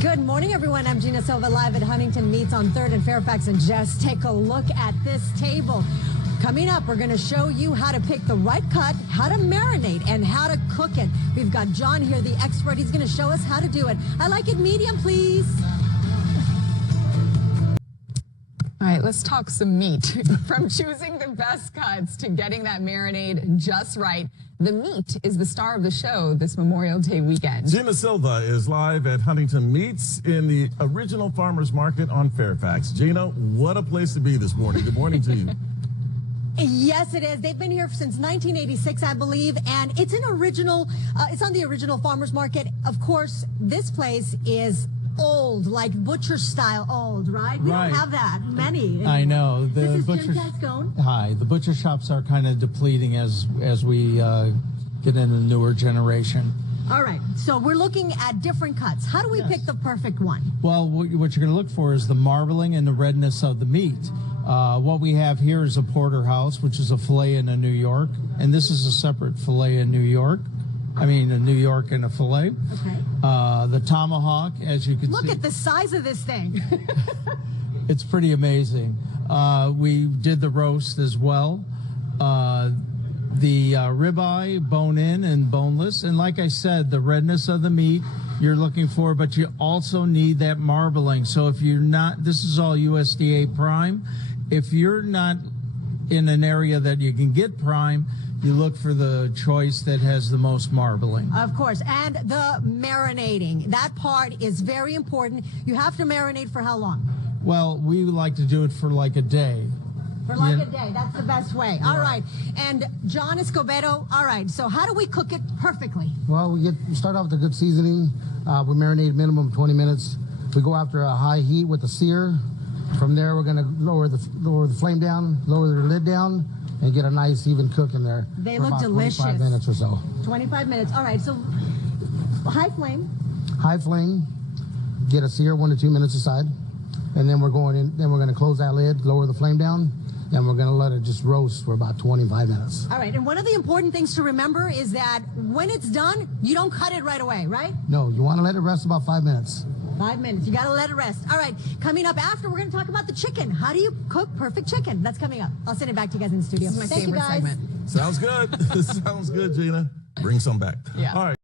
Good morning, everyone. I'm Gina Silva, live at Huntington Meats on 3rd and Fairfax. And just take a look at this table. Coming up, we're going to show you how to pick the right cut, how to marinate, and how to cook it. We've got John here, the expert. He's going to show us how to do it. I like it medium, please. All right, let's talk some meat. From choosing the best cuts to getting that marinade just right, the meat is the star of the show this Memorial Day weekend. Gina Silva is live at Huntington Meats in the original farmers market on Fairfax. Gina, what a place to be this morning. Good morning to you. Yes, it is. They've been here since 1986, I believe, and it's an original. It's on the original farmers market. Of course, this place is old, like butcher style old, right? We don't have that many anymore. I know. This is Jim Tascone. Hi. The butcher shops are kind of depleting as we get in the newer generation. All right. So we're looking at different cuts. How do we pick the perfect one? Well, what you're going to look for is the marbling and the redness of the meat. What we have here is a porterhouse, which is a filet in a New York, and this is a separate filet in New York. I mean, a New York and a filet. Okay. The tomahawk, as you can see. Look at the size of this thing. It's pretty amazing. We did the roast as well. The ribeye, bone-in and boneless. And like I said, the redness of the meat you're looking for, but you also need that marbling. So if you're not, this is all USDA prime. If you're not in an area that you can get prime, you look for the choice that has the most marbling. Of course. And the marinating. That part is very important. You have to marinate for how long? Well, we like to do it for like a day. For like a day. That's the best way. All right. And John Escobedo, all right. So how do we cook it perfectly? Well, we start off with a good seasoning. We marinate minimum 20 minutes. We go after a high heat with the sear. From there, we're going to lower the flame down, lower the lid down, and get a nice even cook in there. They for look about delicious. 25 minutes or so. 25 minutes. All right. So high flame. High flame. Get a sear 1 to 2 minutes aside, and then we're going in. Then we're going to close that lid, lower the flame down, and we're going to let it just roast for about 25 minutes. All right. And one of the important things to remember is that when it's done, you don't cut it right away, right? No, you want to let it rest about 5 minutes. 5 minutes. You got to let it rest. All right. Coming up after, we're going to talk about the chicken. How do you cook perfect chicken? That's coming up. I'll send it back to you guys in the studio. This is my favorite segment. Sounds good. Sounds good, Gina. Bring some back. Yeah. All right.